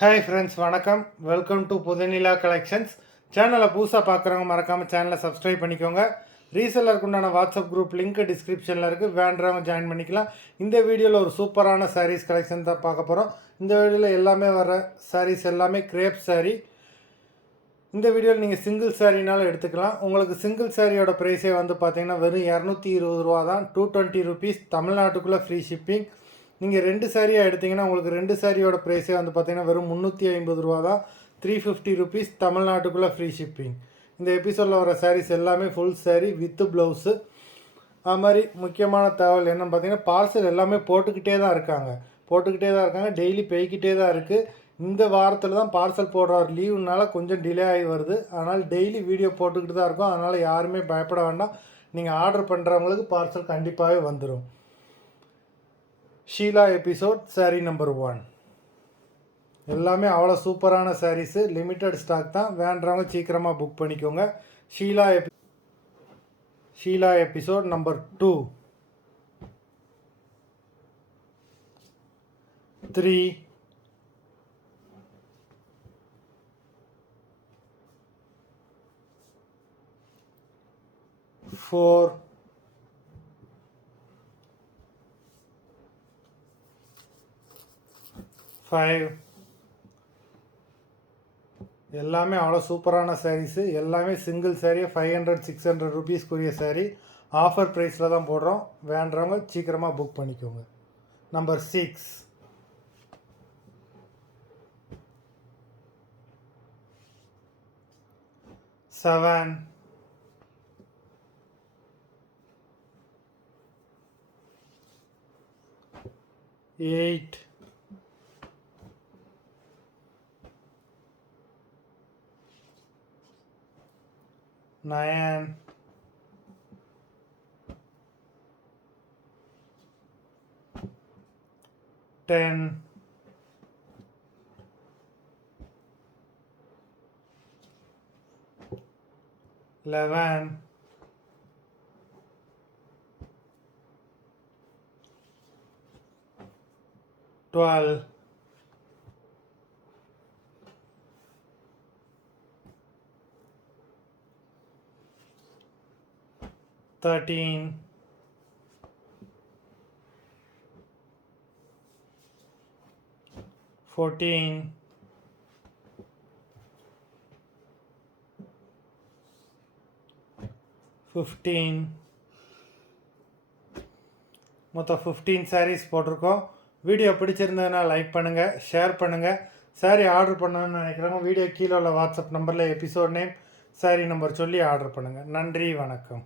Hi friends, வணக்கம். Welcome to Pudhunila collections. சேனலை புதுசாக பார்க்குறவங்க மறக்காமல் சேனலை சப்ஸ்கிரைப் பண்ணிக்கோங்க. ரீசெல்லருக்கு உண்டான வாட்ஸ்அப் குரூப் லிங்க் டிஸ்கிரிப்ஷனில் இருக்குது, வேண்டவங்க ஜாயின் பண்ணிக்கலாம். இந்த வீடியோவில் ஒரு சூப்பரான சாரீஸ் கலெக்ஷன் தான் பார்க்க போகிறோம். இந்த வீடியோவில் எல்லாமே வர சாரீஸ் எல்லாமே கிரேப் சாரீ. இந்த வீடியோவில் நீங்கள் சிங்கிள் சாரீனாலும் எடுத்துக்கலாம். உங்களுக்கு சிங்கிள் சாரியோட ப்ரைஸே வந்து பார்த்தீங்கன்னா வெறும் 220 ரூபா தான். 220 ருபீஸ், தமிழ்நாட்டுக்குள்ளே ஃப்ரீ ஷிப்பிங். நீங்கள் 2 சாரியாக எடுத்திங்கன்னா உங்களுக்கு 2 சாரியோட ப்ரைஸே வந்து பார்த்தீங்கன்னா வெறும் 350 ரூபா தான். 350 ருபீஸ், தமிழ்நாட்டுக்குள்ளே ஃப்ரீ ஷிப்பிங். இந்த எபிசோடில் வர சாரீஸ் எல்லாமே ஃபுல் சாரீ வித்து ப்ளவுஸு. அது மாதிரி முக்கியமான தகவல் என்னென்னு பார்த்தீங்கன்னா, பார்சல் எல்லாமே போட்டுக்கிட்டே தான் இருக்காங்க. டெய்லி போய்கிட்டே தான் இருக்குது. இந்த வாரத்தில் தான் பார்சல் போடுற லீவுனால கொஞ்சம் டிலே ஆகி வருது. அதனால் டெய்லி வீடியோ போட்டுக்கிட்டு தான் இருக்கும். அதனால் யாருமே பயப்பட வேண்டாம். நீங்கள் ஆர்டர் பண்ணுறவங்களுக்கு பார்சல் கண்டிப்பாகவே வந்துடும். ஷீலா எபிசோட் சாரீ நம்பர் 1 எல்லாமே அவ்வளோ சூப்பரான சாரீஸு. லிமிட்டட் ஸ்டாக் தான், வேண்டவங்க சீக்கிரமாக புக் பண்ணிக்கோங்க. ஷீலா எபிசோட் நம்பர் 2, 3, 4, 5 எல்லாமே அவ்வளோ சூப்பரான சாரீஸு. எல்லாமே சிங்கிள் சாரியை 500-600 ருபீஸ்க்குரிய சாரீ. ஆஃபர் ப்ரைஸில் தான் போடுறோம். வேண்டவங்க சீக்கிரமாக புக் பண்ணிக்கோங்க. நம்பர் 6, 7, 8, 9, 10, 11, 12, 13, 14, 15. மொத்தம் 15 சாரீஸ் போட்டிருக்கோம். வீடியோ பிடிச்சிருந்ததுன்னா லைக் பண்ணுங்கள், ஷேர் பண்ணுங்கள். சாரீ ஆர்டர் பண்ணணும்னு நினைக்கிறவங்க வீடியோ கீழே உள்ள வாட்ஸ்அப் நம்பரில் எபிசோட் நேம், சாரீ நம்பர் சொல்லி ஆர்டர் பண்ணுங்கள். நன்றி, வணக்கம்.